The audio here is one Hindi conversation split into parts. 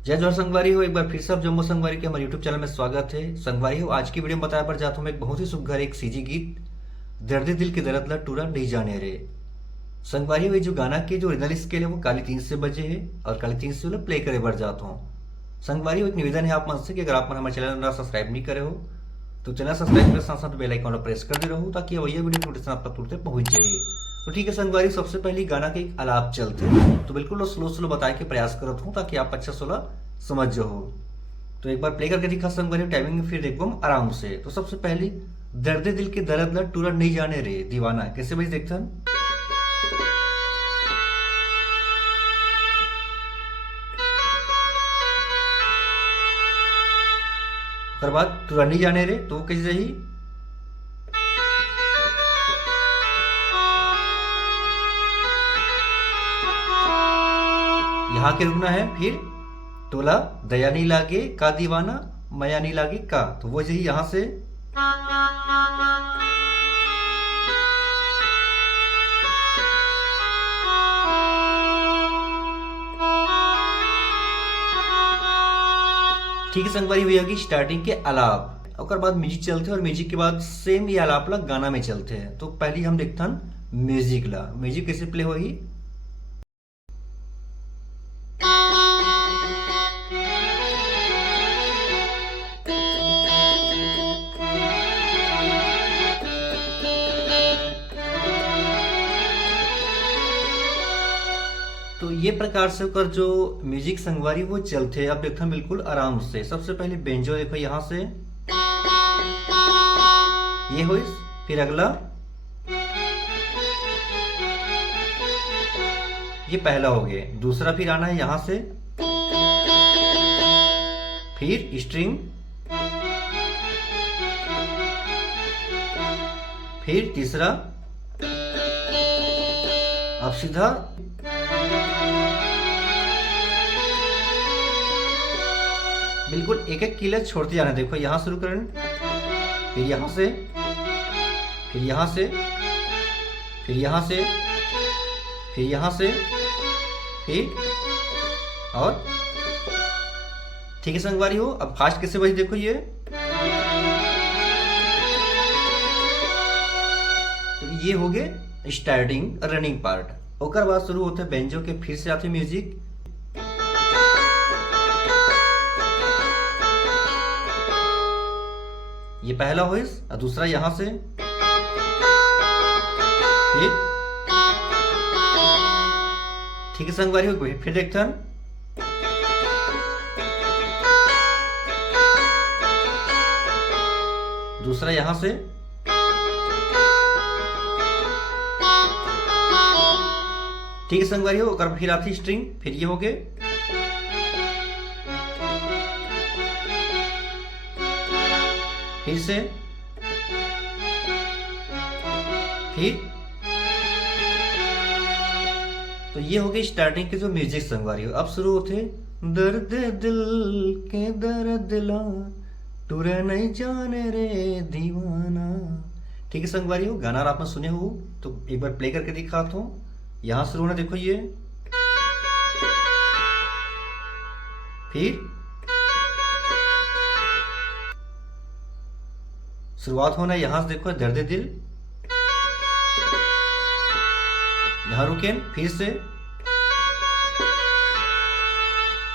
जय जोहर संगवारी हो। एक बार फिर से आप जम्मू संगवारी के हमारे यूट्यूब चैनल में स्वागत है। संगवारी हो, आज की वीडियो में बताया पर जाता हूँ मैं एक बहुत ही सुघर एक सीजी गीत दर्द दिल के दर्द ला टूरा नहीं जाने रे। संगवारी हो, ये जो गाना के जो ओरिजिनल स्केल है वो काली 3 से बजे है और काली 3 से प्ले करे बढ़ जाता हूँ। संगवारी हो, एक निवेदन है आप मन से कि अगर आप हमारे चैनल सब्सक्राइब नहीं करे हो तो चैनल सब्सक्राइब के साथ साथ बेल आइकन प्रेस कर दे रहो ताकि वही वीडियो नोटिफिकेशन आप तक तुरंत पहुंच जाए। तो ठीक है संगवारी, सबसे पहले गाना के एक आलाप चलते तो बिल्कुल स्लो स्लो बताए के प्रयास करत हूँ ताकि आप अच्छा सोला समझ जाओ। तो एक बार प्ले करके दिखा संगवारी टाइमिंग फिर देखो आराम से। तो सबसे पहली दर्द दिल के दर्द ला टूरा नहीं जाने रे दीवाना कैसे भाई देखते हैं। उसके बाद टूरा नहीं जाने रे तो कैसे रही। यहाँ के रुकना है। फिर तोला दया नहीं लागे का दीवाना माया नहीं लागे का, तो वो यही यहां से। ठीक है संगवारी, हुई होगी स्टार्टिंग के आलाप और बाद म्यूजिक चलते हैं और म्यूजिक के बाद सेम ये आलाप ला गाना में चलते हैं। तो पहले हम देखते हैं म्यूजिक ला, म्यूजिक कैसे प्ले होगी। तो ये प्रकार से कर जो म्यूजिक संगवारी वो चलते हैं। अब देखते हैं बिल्कुल आराम से। सबसे पहले बेंजो देखो यहाँ से ये हो, फिर अगला ये पहला हो गया, दूसरा फिर आना है यहां से, फिर स्ट्रिंग, फिर तीसरा, अब सीधा बिल्कुल एक एक किले छोड़ते जाना। देखो यहां शुरू करें, फिर यहां से, फिर यहां से, फिर यहां से, फिर यहां से, फिर और ठीक है संगवारी हो। अब फास्ट कैसे बजे देखो ये, तो ये हो गए स्टार्टिंग रनिंग पार्ट। ओकर बाद शुरू होते हैं बेंजो के, फिर से आते म्यूजिक। ये पहला वॉइस और दूसरा यहां से, फिर ठीक है संगवारी हो, फिर देखते हैं। दूसरा यहां से, ठीक है संगवारी हो, फिर आती स्ट्रिंग, फिर ये हो गए, फिर से, फिर तो ये हो गई स्टार्टिंग के जो म्यूजिक संगवारी हो। अब शुरू होते दर्द दिल के दर्द ला टूरे नहीं जाने रे दीवाना। ठीक है संगवारी हो, गाना आपने सुने हो तो एक बार प्ले करके दिखाता हूं। यहां शुरू होना देखो ये, फिर शुरुआत होना यहां से देखो दर्द दिल, यहां रुके, फिर से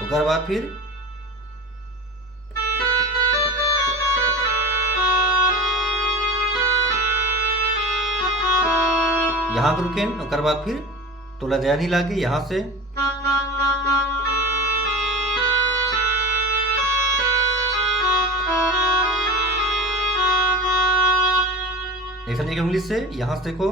उसके बाद फिर यहां रुके, उसके बाद फिर तोला दया नहीं लागे यहां से, ऐसा नहीं उंगली से यहां से देखो,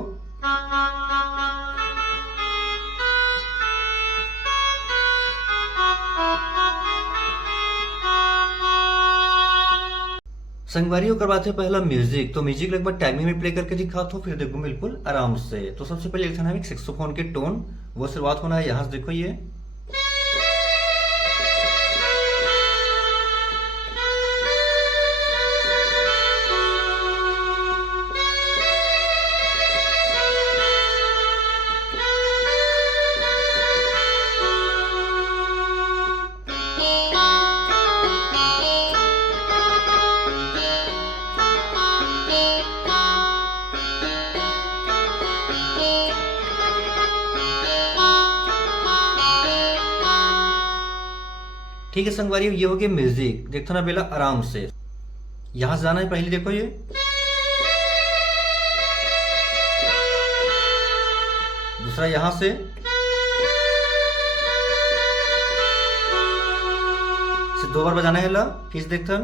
संगवारी करवाते हैं पहला म्यूजिक। तो म्यूजिक लगभग टाइमिंग में प्ले करके दिखाता हूँ, फिर देखो बिल्कुल आराम से। तो सबसे पहले लिखना है सैक्सोफोन के टोन, वो शुरुआत होना है यहां से देखो ये, ठीक है संगवारी, ये हो गया म्यूजिक। देखो ना बेला आराम से यहां से जाना है। पहले देखो ये दूसरा यहां से, सिर्फ 2 बार बजाना है ला। फिर से देखते हैं,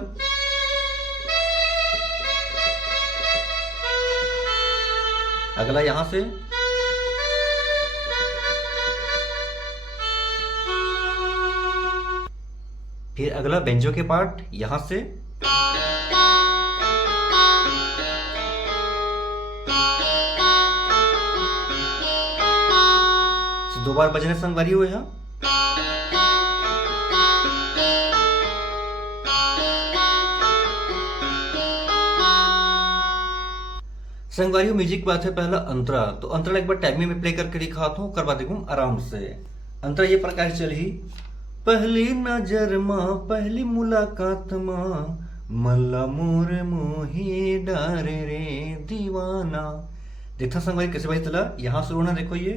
अगला यहां से, फिर अगला बेंजो के पार्ट यहां से, सिर्फ 2 बार बजने संगवारी हुए यहाँ। संगवारी म्यूजिक बात है पहला अंतरा। तो अंतरा एक बार टाइमिंग में प्ले करके दिखाता हूँ, करवा देखूँ आराम से। अंतरा ये प्रकार चली, पहली नजर माँ पहली मुलाकात माँ, मल्ला मोर मोही डारे रे दीवाना। देखा संगवारी कैसे भाई चला, यहां शुरू होना देखो ये,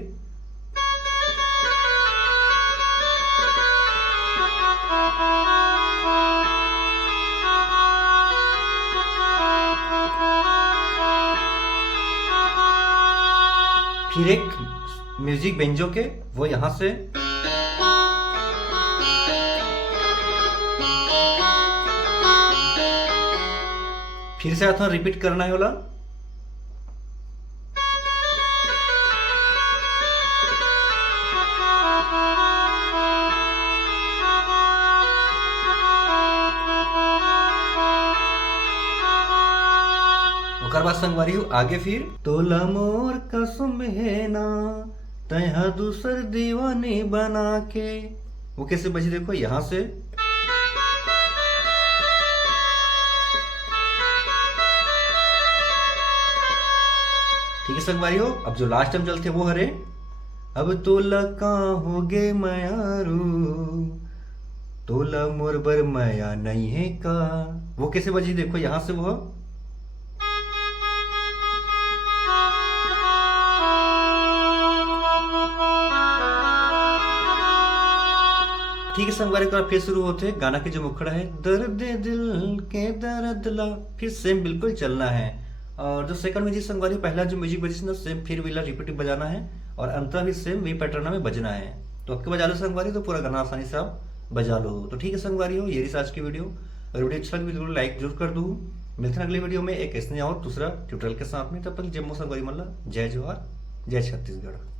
फिर एक म्यूजिक बेंजो के वो यहां से, फिर से आता रिपीट करना है वाला, ओकर बाद संगवारी हो आगे फिर, तोला मोर कसम है ना तहा दूसर दीवानी बना के। वो कैसे बजी देखो यहां से, ठीक है संगवारी हो। अब जो लास्ट टाइम चलते वो हरे, अब तोला कहाँ हो गे मयारू, तोला मोर बर मया नहीं है का। वो कैसे बजी देखो यहां से, वो ठीक है संगवारी का फिर शुरू होते हैं। गाना के जो मुखड़ा है, दर्द दिल के दर्द ला, फिर सेम बिल्कुल चलना है। और जो सेकंड म्यूजिक संगवारी, पहला जो म्यूजिक बजी ना सेम फिर विला रिपीटिव बजाना है, और अंतरा भी सेम वही पैटर्न में बजना है। तो आपके बजा लो संगवारी, तो पूरा गाना आसानी से आप बजा लो। तो ठीक है संगवारी हो, ये रही आज की वीडियो। अगर वीडियो अच्छा लगे तो लाइक जरूर कर दो। मिलते हैं अगले वीडियो में एक ऐसे और दूसरा ट्यूटोरियल के साथ में। तब तक जम्मू संगवारी मल्ला, जय जोहार, जय छत्तीसगढ़।